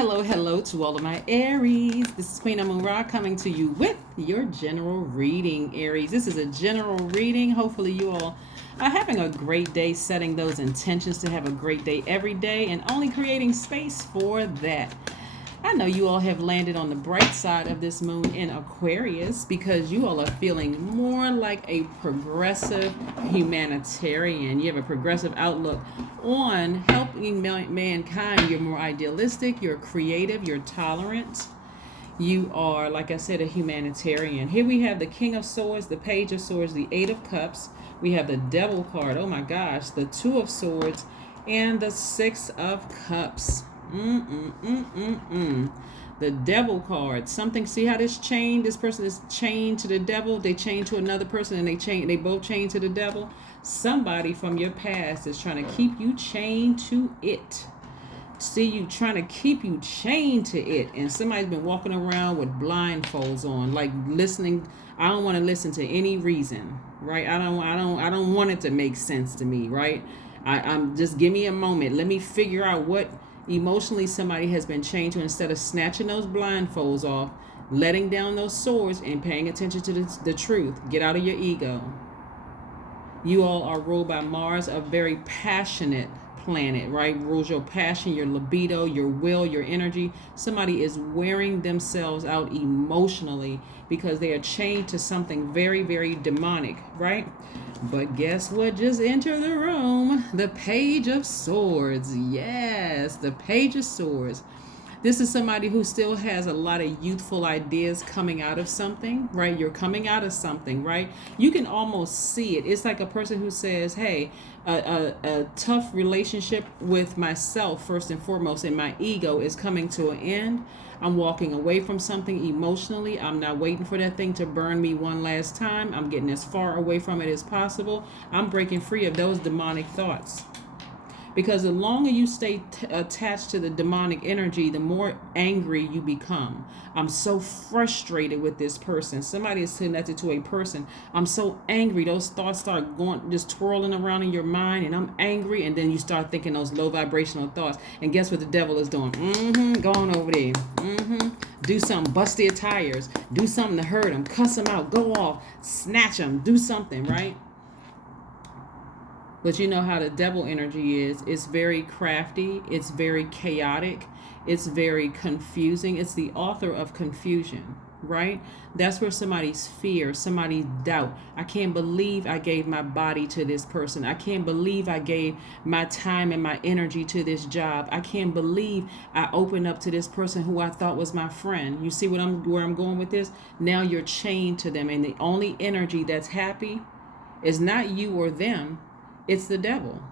Hello to all of my Aries. This is Queen Amura coming to you with your general reading, Aries. This is a general reading. Hopefully you all are having a great day, setting those intentions to have a great day every day and only creating space for that. I know you all have landed on the bright side of this moon in Aquarius because you all are feeling more like a progressive humanitarian. You have a progressive outlook on helping mankind. You're more idealistic, you're creative, you're tolerant. You are, like I said, a humanitarian. Here we have the King of Swords, the Page of Swords, the Eight of Cups. We have the Devil card. Oh my gosh, the Two of Swords and the Six of Cups. The Devil card. Something. See how this chain? This person is chained to the devil. They chain to another person, and they both chain to the devil. Somebody from your past is trying to keep you chained to it. See, you trying to keep you chained to it, and somebody's been walking around with blindfolds on, like listening. I don't want to listen to any reason, right? I don't want it to make sense to me, right? I'm just give me a moment. Let me figure out what emotionally somebody has been chained to, instead of snatching those blindfolds off, letting down those swords and paying attention to the truth. Get out of your ego. You all are ruled by Mars, a very passionate planet, right? Rules your passion, your libido, your will, your energy. Somebody is wearing themselves out emotionally because they are chained to something very, very demonic, right? But guess what just entered the room? The Page of Swords. Yes, the Page of Swords. This is somebody who still has a lot of youthful ideas coming out of something, right? You're coming out of something, right? You can almost see it. It's like a person who says, hey, a tough relationship with myself, first and foremost, and my ego is coming to an end. I'm walking away from something emotionally. I'm not waiting for that thing to burn me one last time. I'm getting as far away from it as possible. I'm breaking free of those demonic thoughts. Because the longer you stay attached to the demonic energy, the more angry you become. I'm so frustrated with this person. Somebody is connected to a person. I'm so angry. Those thoughts start going, just twirling around in your mind, and I'm angry. And then you start thinking those low vibrational thoughts. And guess what the devil is doing? Go on over there. Do something. Bust their tires. Do something to hurt them. Cuss them out. Go off. Snatch them. Do something, right? But you know how the devil energy is. It's very crafty. It's very chaotic. It's very confusing. It's the author of confusion, right? That's where somebody's fear, somebody's doubt. I can't believe I gave my body to this person. I can't believe I gave my time and my energy to this job. I can't believe I opened up to this person who I thought was my friend. You see where I'm going with this? Now you're chained to them, and the only energy that's happy is not you or them. It's the devil,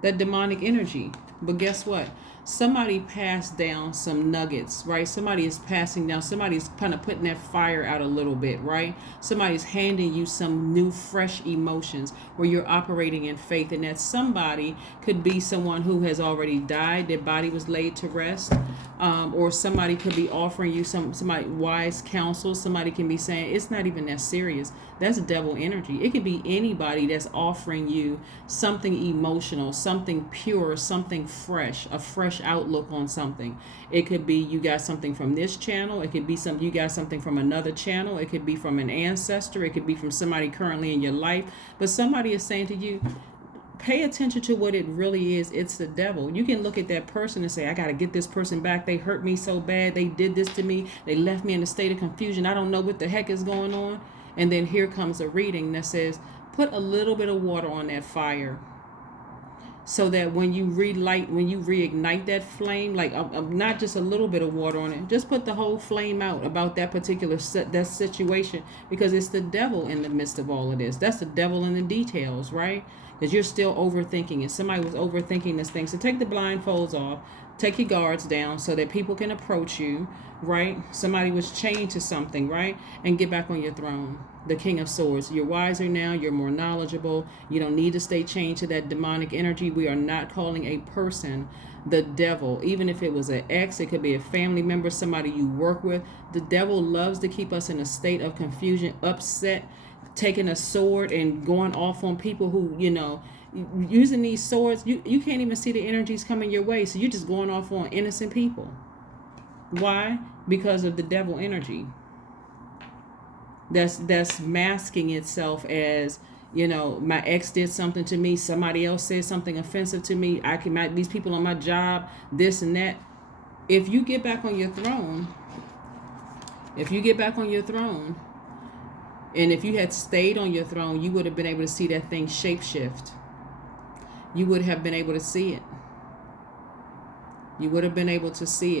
that demonic energy. But guess what? Somebody passed down some nuggets, right? Somebody is passing down, somebody's kind of putting that fire out a little bit, right? Somebody's handing you some new, fresh emotions where you're operating in faith. And that somebody could be someone who has already died, their body was laid to rest. Or somebody could be offering you somebody wise counsel. Somebody can be saying, it's not even that serious. That's devil energy. It could be anybody that's offering you something emotional, something pure, something fresh, a fresh outlook on something. It could be you got something from this channel. It could be you got something from another channel. It could be from an ancestor. It could be from somebody currently in your life. But somebody is saying to you, pay attention to what it really is. It's the devil. You can look at that person and say, I got to get this person back. They hurt me so bad. They did this to me. They left me in a state of confusion. I don't know what the heck is going on. And then here comes a reading that says, put a little bit of water on that fire, so that when you reignite that flame, like not just a little bit of water on it, just put the whole flame out about that particular that situation, because it's the devil in the midst of all of this. That's the devil in the details, right? Because you're still overthinking, and somebody was overthinking this thing. So take the blindfolds off, take your guards down so that people can approach you, right? Somebody was chained to something, right? And get back on your throne. The King of Swords. You're wiser now. You're more knowledgeable. You don't need to stay chained to that demonic energy. We are not calling a person the devil. Even if it was an ex, it could be a family member, somebody you work with. The devil loves to keep us in a state of confusion, upset, taking a sword and going off on people who, using these swords, you can't even see the energies coming your way. So you're just going off on innocent people. Why? Because of the devil energy. That's masking itself as, my ex did something to me, somebody else said something offensive to me, these people on my job, this and that. If you get back on your throne, and if you had stayed on your throne, you would have been able to see that thing shapeshift. You would have been able to see it.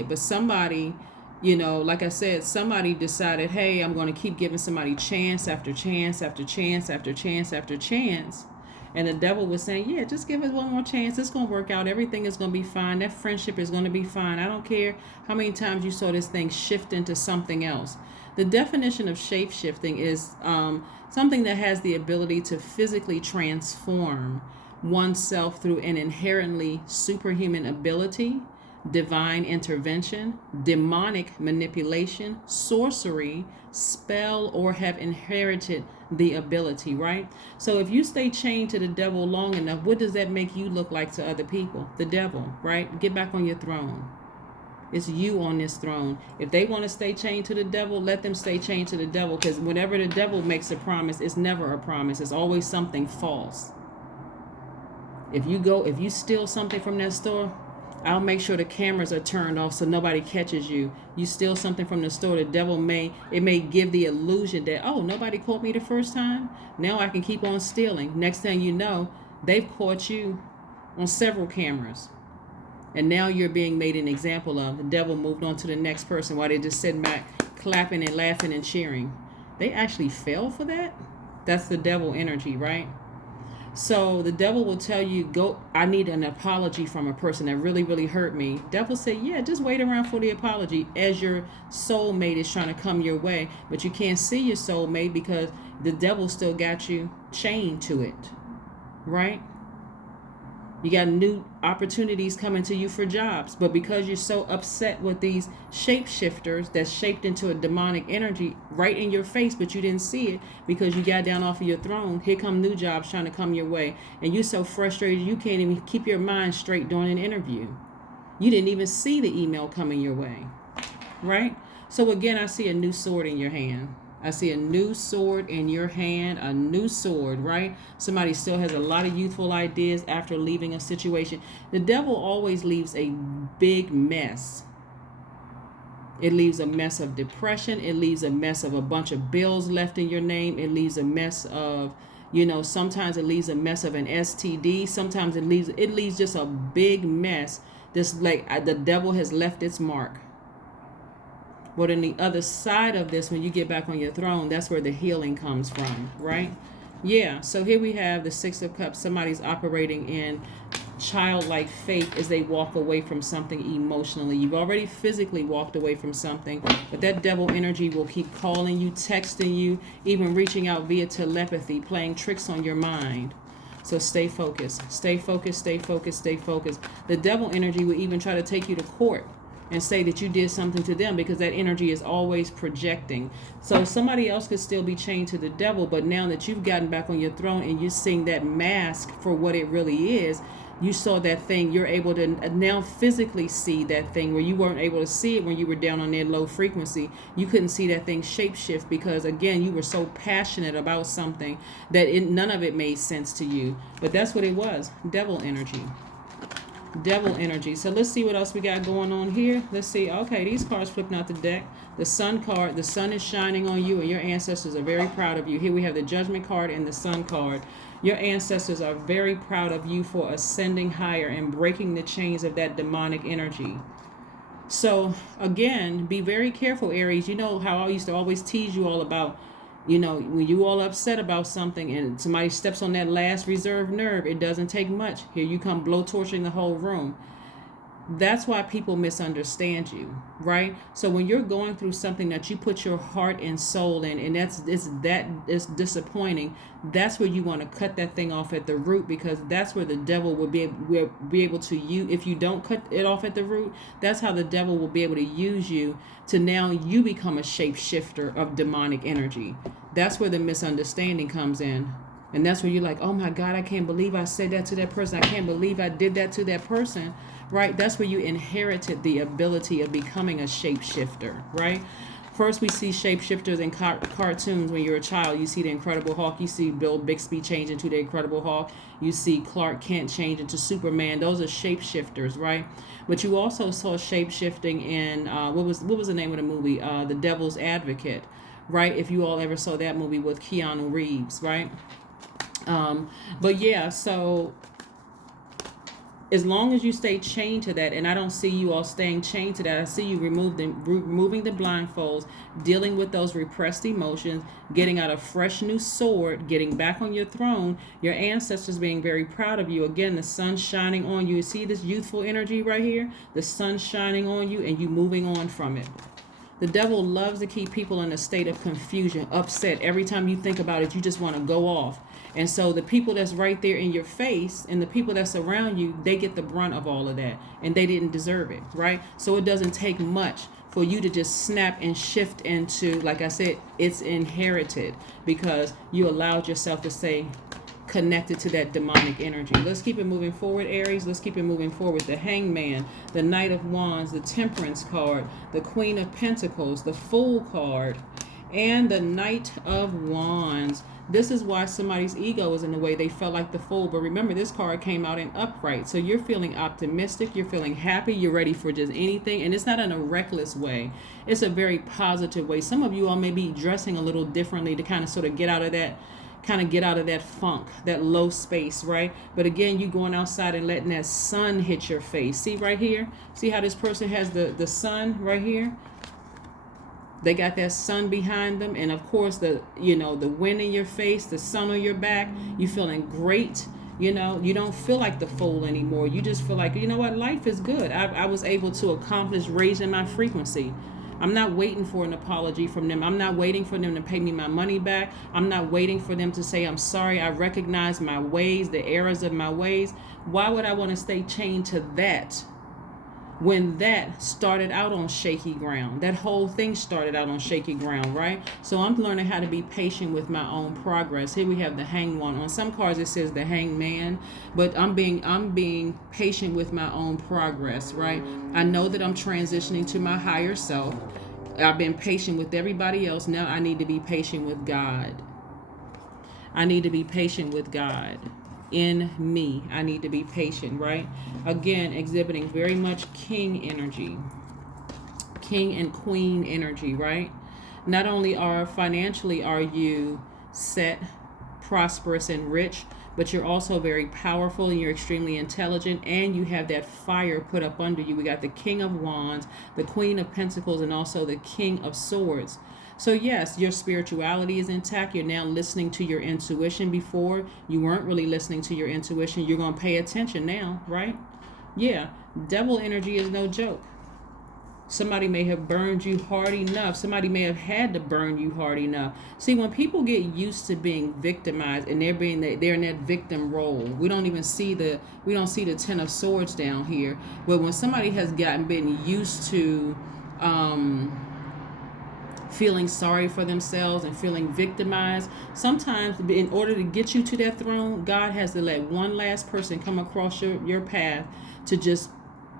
But somebody, like I said, somebody decided, hey, I'm going to keep giving somebody chance after chance after chance after chance after chance. And the devil was saying, yeah, just give it one more chance. It's going to work out. Everything is going to be fine. That friendship is going to be fine. I don't care how many times you saw this thing shift into something else. The definition of shape-shifting is something that has the ability to physically transform oneself through an inherently superhuman ability, divine intervention, demonic manipulation, sorcery, spell, or have inherited the ability, right? So if you stay chained to the devil long enough, what does that make you look like to other people? The devil, right? Get back on your throne. It's you on this throne. If they want to stay chained to the devil, let them stay chained to the devil, because whenever the devil makes a promise, it's never a promise. It's always something false. If you steal something from that store, I'll make sure the cameras are turned off so nobody catches you. You steal something from the store, the devil may give the illusion that, oh, nobody caught me the first time. Now I can keep on stealing. Next thing you know, they've caught you on several cameras. And now you're being made an example of. The devil moved on to the next person while they're just sitting back, clapping and laughing and cheering. They actually fell for that? That's the devil energy, right? So the devil will tell you, I need an apology from a person that really, really hurt me. Devil say, yeah, just wait around for the apology as your soulmate is trying to come your way. But you can't see your soulmate because the devil still got you chained to it, right? You got new opportunities coming to you for jobs, but because you're so upset with these shapeshifters that's shaped into a demonic energy right in your face, but you didn't see it because you got down off of your throne, here come new jobs trying to come your way. And you're so frustrated you can't even keep your mind straight during an interview. You didn't even see the email coming your way, right? So again, I see a new sword in your hand. I see a new sword in your hand, a new sword, right? Somebody still has a lot of youthful ideas after leaving a situation. The devil always leaves a big mess. It leaves a mess of depression. It leaves a mess of a bunch of bills left in your name. It leaves a mess of, sometimes it leaves a mess of an STD. Sometimes it leaves just a big mess. Just like the devil has left its mark. But on the other side of this, when you get back on your throne, that's where the healing comes from, right? Yeah, so here we have the Six of Cups. Somebody's operating in childlike faith as they walk away from something emotionally. You've already physically walked away from something, but that devil energy will keep calling you, texting you, even reaching out via telepathy, playing tricks on your mind. So stay focused, stay focused, stay focused, stay focused. The devil energy will even try to take you to court and say that you did something to them, because that energy is always projecting. So somebody else could still be chained to the devil, but now that you've gotten back on your throne and you're seeing that mask for what it really is, you saw that thing, you're able to now physically see that thing where you weren't able to see it when you were down on that low frequency. You couldn't see that thing shapeshift because, again, you were so passionate about something that none of it made sense to you. But that's what it was, devil energy. Devil energy. So let's see what else we got going on here. Let's see. Okay, these cards flipping out the deck. The sun card. The sun is shining on you and your ancestors are very proud of you. Here we have the judgment card and the sun card. Your ancestors are very proud of you for ascending higher and breaking the chains of that demonic energy. So again, be very careful, Aries. You know how I used to always tease you all about, when you all upset about something and somebody steps on that last reserve nerve, it doesn't take much. Here you come blowtorching the whole room. That's why people misunderstand you, right? So when you're going through something that you put your heart and soul in, and it's disappointing, that's where you want to cut that thing off at the root, because that's where the devil will be able to use. If you don't cut it off at the root, that's how the devil will be able to use you to now you become a shapeshifter of demonic energy. That's where the misunderstanding comes in. And that's where you're like, oh my God, I can't believe I said that to that person. I can't believe I did that to that person, right? That's where you inherited the ability of becoming a shapeshifter, right? First, we see shapeshifters in cartoons. When you're a child, you see the Incredible Hulk. You see Bill Bixby change into the Incredible Hulk. You see Clark Kent change into Superman. Those are shapeshifters, right? But you also saw shapeshifting in what was the name of the movie? The Devil's Advocate, right? If you all ever saw that movie with Keanu Reeves, right? But yeah, so as long as you stay chained to that, and I don't see you all staying chained to that, I see you removing the blindfolds, dealing with those repressed emotions, getting out a fresh new sword, getting back on your throne, your ancestors being very proud of you. Again, the sun shining on you. See this youthful energy right here? The sun shining on you and you moving on from it. The devil loves to keep people in a state of confusion, upset. Every time you think about it, you just want to go off. And so the people that's right there in your face and the people that's around you, they get the brunt of all of that. And they didn't deserve it, right? So it doesn't take much for you to just snap and shift into, like I said, it's inherited because you allowed yourself to stay connected to that demonic energy. Let's keep it moving forward, Aries. Let's keep it moving forward. The Hangman, the Knight of Wands, the Temperance card, the Queen of Pentacles, the Fool card, and the Knight of Wands. This is why somebody's ego is in the way. They felt like the Fool. But remember, this card came out in upright. So you're feeling optimistic. You're feeling happy. You're ready for just anything. And it's not in a reckless way. It's a very positive way. Some of you all may be dressing a little differently to kind of sort of get out of that funk, that low space, right? But again, you going outside and letting that sun hit your face. See right here? See how this person has the sun right here? They got that sun behind them. And of course, the wind in your face, the sun on your back, you feeling great. You don't feel like the Fool anymore. You just feel like, you know what? Life is good. I was able to accomplish raising my frequency. I'm not waiting for an apology from them. I'm not waiting for them to pay me my money back. I'm not waiting for them to say, I'm sorry, I recognize my ways, the errors of my ways. Why would I want to stay chained to that when that started out on shaky ground? That whole thing started out on shaky ground, right? So I'm learning how to be patient with my own progress. Here we have the Hanged One. On some cards it says the Hanged Man, but I'm being patient with my own progress, right? I know that I'm transitioning to my higher self. I've been patient with everybody else. Now I need to be patient with God. I need to be patient with God. In me, I need to be patient, right? Again, exhibiting very much king energy, king and queen energy, right? Not only financially are you set, prosperous, and rich, but you're also very powerful and you're extremely intelligent and you have that fire put up under you. We got the King of Wands, the Queen of Pentacles, and also the King of Swords. So yes, your spirituality is intact. You're now listening to your intuition. Before, you weren't really listening to your intuition. You're going to pay attention now, right? Yeah, devil energy is no joke. Somebody may have burned you hard enough. Somebody may have had to burn you hard enough. See, when people get used to being victimized and they're in that victim role, we don't see the Ten of Swords down here. But when somebody has been used to feeling sorry for themselves and feeling victimized, sometimes in order to get you to that throne, God has to let one last person come across your path to just,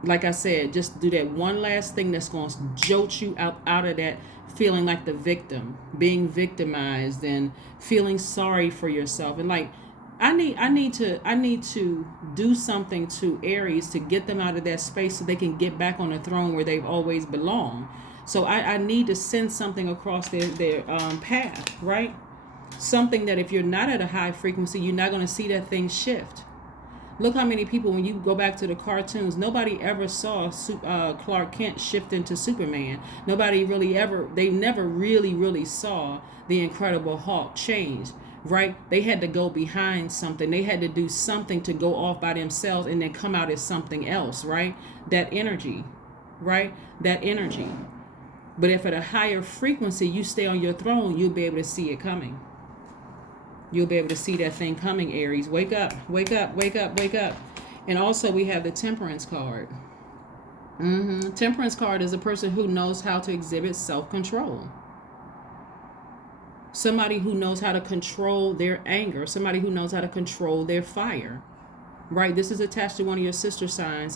like I said, just do that one last thing that's going to jolt you out of that feeling like the victim, being victimized and feeling sorry for yourself. And like, I need to do something to Aries to get them out of that space so they can get back on the throne where they've always belonged. So I need to send something across their path, right? Something that if you're not at a high frequency, you're not going to see that thing shift. Look how many people, when you go back to the cartoons, nobody ever saw Clark Kent shift into Superman. They never really saw the Incredible Hulk change, right? They had to go behind something. They had to do something to go off by themselves and then come out as something else, right? That energy, right? That energy. But if at a higher frequency you stay on your throne, you'll be able to see it coming. You'll be able to see that thing coming, Aries. Wake up, wake up, wake up, wake up. And also we have the Temperance card. Temperance card is a person who knows how to exhibit self-control. somebody who knows how to control their anger, somebody who knows how to control their fire, right? This is attached to one of your sister signs,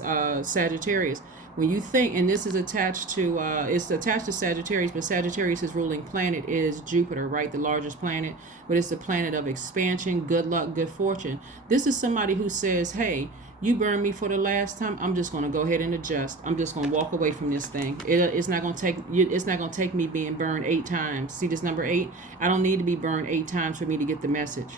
Sagittarius. When you think, and this is attached to, it's attached to Sagittarius, but Sagittarius' ruling planet is Jupiter, right? The largest planet, but it's the planet of expansion, good luck, good fortune. This is somebody who says, hey, you burned me for the last time. I'm just going to go ahead and adjust. I'm just going to walk away from this thing. It's not going to take me being burned 8 times. See this number 8? I don't need to be burned 8 times for me to get the message.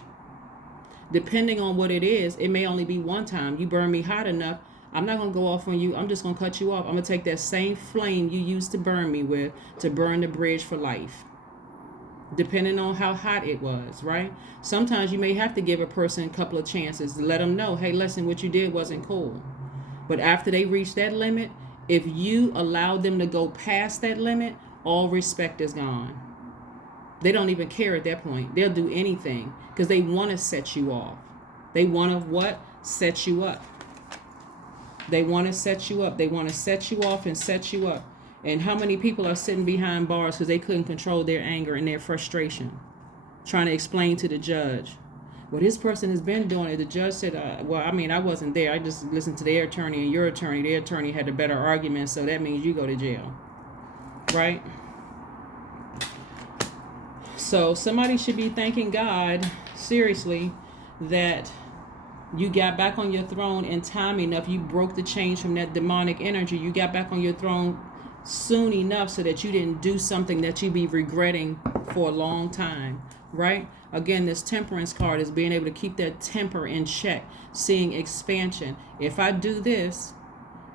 Depending on what it is, it may only be 1 time. You burn me hot enough, I'm not going to go off on you. I'm just going to cut you off. I'm going to take that same flame you used to burn me with to burn the bridge for life. Depending on how hot it was, right? Sometimes you may have to give a person a couple of chances to let them know, hey, listen, what you did wasn't cool. But after they reach that limit, if you allow them to go past that limit, all respect is gone. They don't even care at that point. They'll do anything because they want to set you off. They want to what? Set you up. They want to set you up. They want to set you off and set you up. And how many people are sitting behind bars because they couldn't control their anger and their frustration, trying to explain to the judge, well, this person has been doing it. The judge said, well, I mean, I wasn't there. I just listened to their attorney and your attorney. Their attorney had a better argument, so that means you go to jail, right? So somebody should be thanking God, seriously, that you got back on your throne in time enough. You broke the chains from that demonic energy. You got back on your throne soon enough so that you didn't do something that you be regretting for a long time, right? Again, this temperance card is being able to keep that temper in check, seeing expansion. If I do this,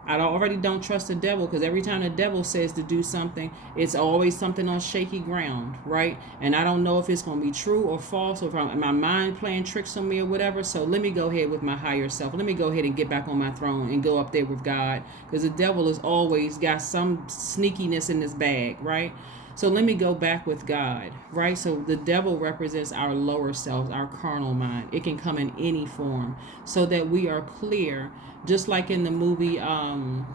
I already don't trust the devil, because every time the devil says to do something, it's always something on shaky ground, right? And I don't know if it's going to be true or false, or if my mind playing tricks on me or whatever. So let me go ahead with my higher self. Let me go ahead and get back on my throne and go up there with God, because the devil has always got some sneakiness in his bag, right? So let me go back with God, right? So the devil represents our lower selves, our carnal mind. It can come in any form, so that we are clear. Just like in the movie, The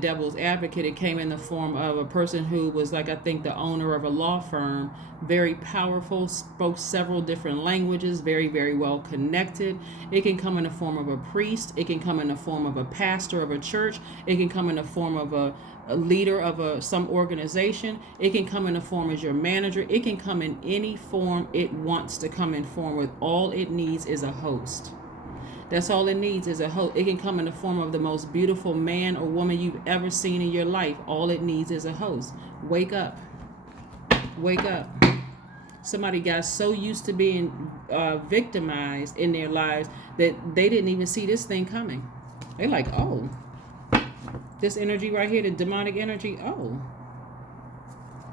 Devil's Advocate, it came in the form of a person who was, like, I think, the owner of a law firm, very powerful, spoke several different languages, very, very well connected. It can come in the form of a priest. It can come in the form of a pastor of a church. It can come in the form of a leader of some organization. It can come in the form as your manager. It can come in any form it wants to come in form with. All it needs is a host. That's all it needs is a host. It can come in the form of the most beautiful man or woman you've ever seen in your life. All it needs is a host. Wake up. Wake up. Somebody got so used to being victimized in their lives that they didn't even see this thing coming. They're like, oh, this energy right here, the demonic energy, oh,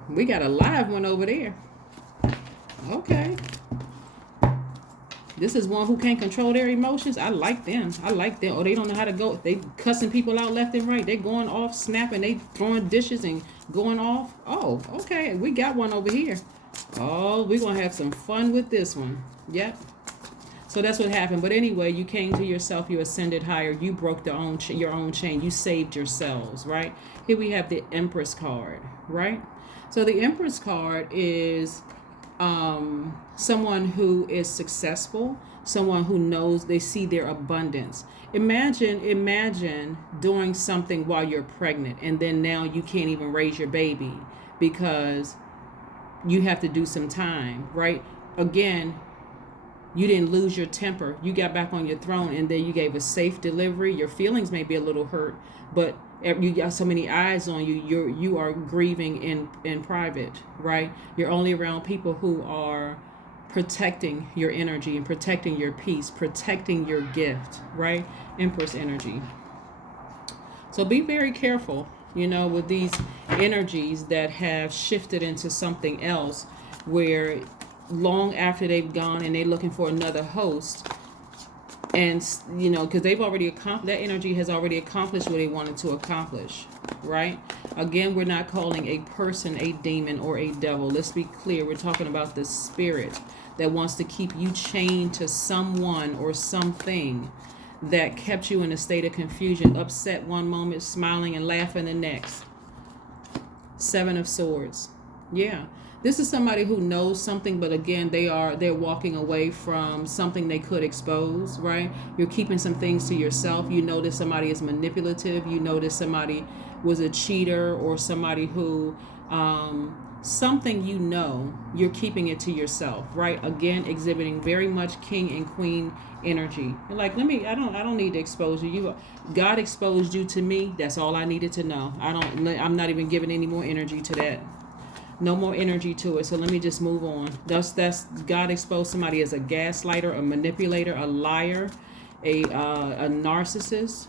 we got a live one over there. Okay. This is one who can't control their emotions. I like them. Oh, they don't know how to go. They cussing people out left and right. They going off, snapping. They throwing dishes and going off. Oh, okay. We got one over here. Oh, we're going to have some fun with this one. Yep. So that's what happened. But anyway, you came to yourself. You ascended higher. You broke your own chain. You saved yourselves, right? Here we have the Empress card, right? So the Empress card is someone who is successful, someone who knows, they see their abundance. Imagine doing something while you're pregnant, and then now you can't even raise your baby because you have to do some time, right? Again, you didn't lose your temper. You got back on your throne, and then you gave a safe delivery. Your feelings may be a little hurt, but you got so many eyes on you. You are grieving in private, right? You're only around people who are protecting your energy and protecting your peace, protecting your gift, right? Empress energy. So be very careful, with these energies that have shifted into something else, where long after they've gone and they're looking for another host, and because they've already accomplished, that energy has already accomplished what they wanted to accomplish, right? Again, we're not calling a person a demon or a devil. Let's be clear. We're talking about the spirit that wants to keep you chained to someone or something that kept you in a state of confusion, upset one moment, smiling and laughing the next. 7 of Swords. Yeah. This is somebody who knows something, but again, they're walking away from something they could expose, right? You're keeping some things to yourself. You know that somebody is manipulative. You know that somebody was a cheater, or somebody who something, you know, you're keeping it to yourself, right? Again, exhibiting very much king and queen energy. You're like, I don't need to expose you. God exposed you to me. That's all I needed to know. I'm not even giving any more energy to that. No more energy to it. So let me just move on. That's God exposed somebody as a gaslighter, a manipulator, a liar, a narcissist.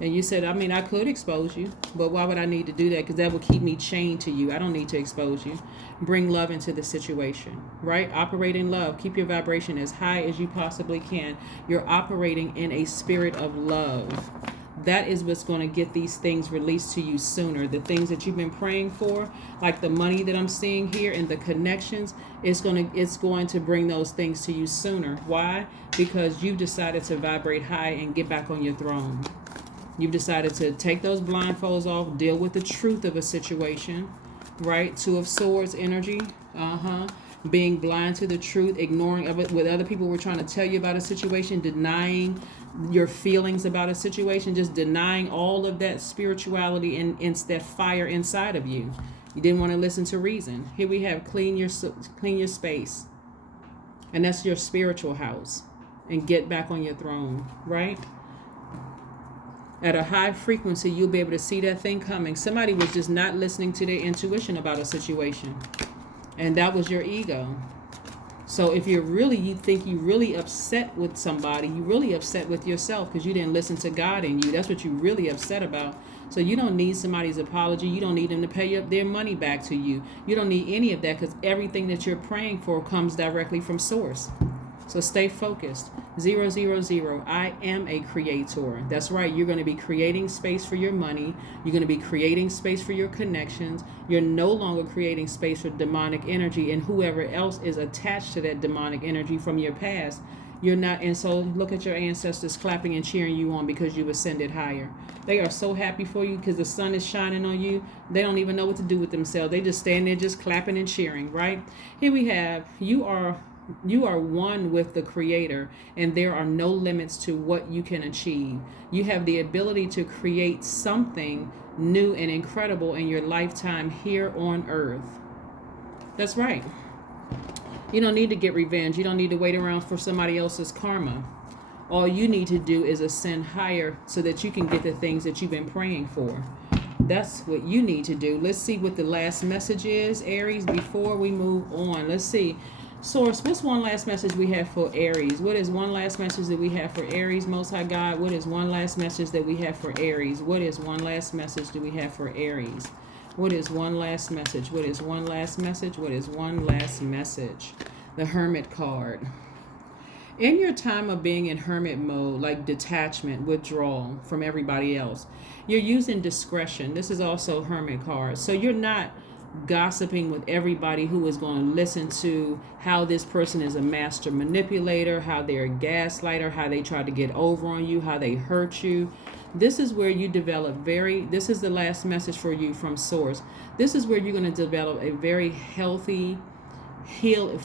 And you said, I could expose you, but why would I need to do that? Because that will keep me chained to you. I don't need to expose you. Bring love into the situation, right? Operate in love. Keep your vibration as high as you possibly can. You're operating in a spirit of love. That is what's going to get these things released to you sooner. The things that you've been praying for, like the money that I'm seeing here and the connections, it's going to bring those things to you sooner. Why? Because you've decided to vibrate high and get back on your throne. You've decided to take those blindfolds off, deal with the truth of a situation, right? Two of Swords energy. Being blind to the truth, ignoring what other people were trying to tell you about a situation, denying your feelings about a situation, just denying all of that spirituality and that fire inside of you. You didn't want to listen to reason. Here we have clean your space. And that's your spiritual house. And get back on your throne, right? At a high frequency, you'll be able to see that thing coming. Somebody was just not listening to their intuition about a situation. And that was your ego. So if you think you're really upset with somebody, you're really upset with yourself because you didn't listen to God in you. That's what you're really upset about. So you don't need somebody's apology. You don't need them to pay up their money back to you. You don't need any of that because everything that you're praying for comes directly from source. So stay focused. 000. I am a creator. That's right. You're going to be creating space for your money. You're going to be creating space for your connections. You're no longer creating space for demonic energy and whoever else is attached to that demonic energy from your past. You're not. And so look at your ancestors clapping and cheering you on because you ascended higher. They are so happy for you because the sun is shining on you. They don't even know what to do with themselves. They just stand there just clapping and cheering, right? Here we have, you are one with the Creator, and there are no limits to what you can achieve. You have the ability to create something new and incredible in your lifetime here on earth. That's right. You don't need to get revenge. You don't need to wait around for somebody else's karma. All you need to do is ascend higher so that you can get the things that you've been praying for. That's what you need to do. Let's see what the last message is, Aries, before we move on. Let's see. Source, what's one last message we have for Aries? What is one last message that we have for Aries, Most High God? What is one last message that we have for Aries? What is one last message do we have for Aries? What is one last message? What is one last message? What is one last message? The Hermit card. In your time of being in hermit mode, like detachment, withdrawal from everybody else, you're using discretion. This is also Hermit card. So you're not gossiping with everybody who is going to listen to how this person is a master manipulator, how they're a gaslighter, how they try to get over on you, how they hurt you. This is where you develop this is the last message for you from source. This is where you're going to develop a very healthy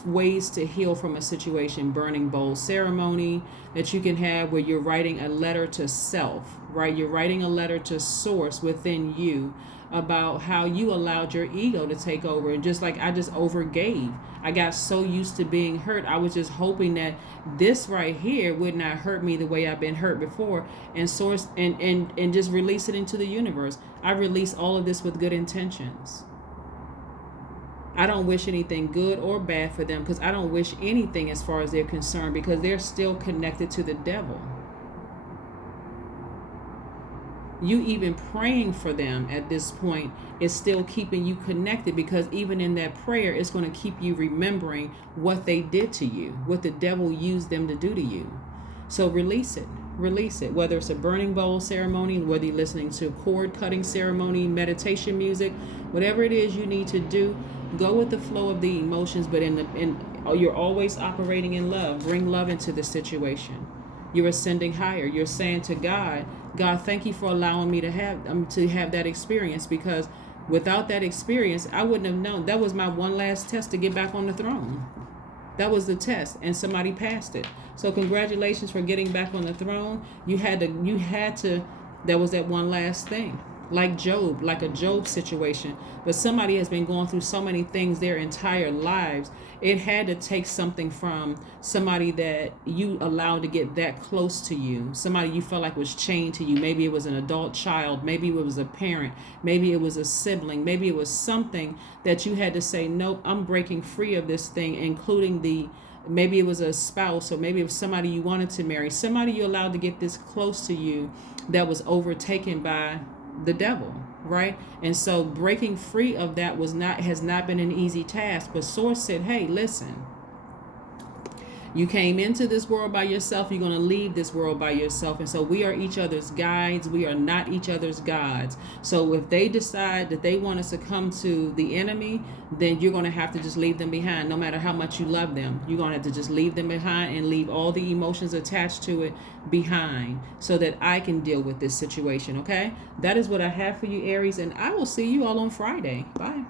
ways to heal from a situation. Burning bowl ceremony that you can have where you're writing a letter to self, right? You're writing a letter to source within you about how you allowed your ego to take over. And just like I just overgave, I got so used to being hurt. I was just hoping that this right here would not hurt me the way I've been hurt before, and source and just release it into the universe. I release all of this with good intentions. I don't wish anything good or bad for them because I don't wish anything as far as they're concerned because they're still connected to the devil. You even praying for them at this point is still keeping you connected because even in that prayer, it's going to keep you remembering what they did to you, what the devil used them to do to you. So release it. Release it. Whether it's a burning bowl ceremony, whether you're listening to a cord cutting ceremony, meditation music, whatever it is you need to do, go with the flow of the emotions, but you're always operating in love. Bring love into the situation. You're ascending higher. You're saying to God, God, thank you for allowing me to have that experience because Without that experience, I wouldn't have known. That was my one last test to get back on the throne. That was the test, and somebody passed it. So congratulations for getting back on the throne. You had to, that was that one last thing. Like Job, like a Job situation. But somebody has been going through so many things their entire lives. It had to take something from somebody that you allowed to get that close to you. Somebody you felt like was chained to you. Maybe it was an adult child. Maybe it was a parent. Maybe it was a sibling. Maybe it was something that you had to say, nope, I'm breaking free of this thing, including maybe it was a spouse, or maybe it was somebody you wanted to marry. Somebody you allowed to get this close to you that was overtaken by the devil, right? And so breaking free of that has not been an easy task. But Source said, hey, listen, you came into this world by yourself, you're going to leave this world by yourself. And so we are each other's guides. We are not each other's gods. So if they decide that they want to succumb to the enemy, then you're going to have to just leave them behind. No matter how much you love them, you're going to have to just leave them behind and leave all the emotions attached to it behind, so that I can deal with this situation. Okay, that is what I have for you, Aries, and I will see you all on Friday. Bye.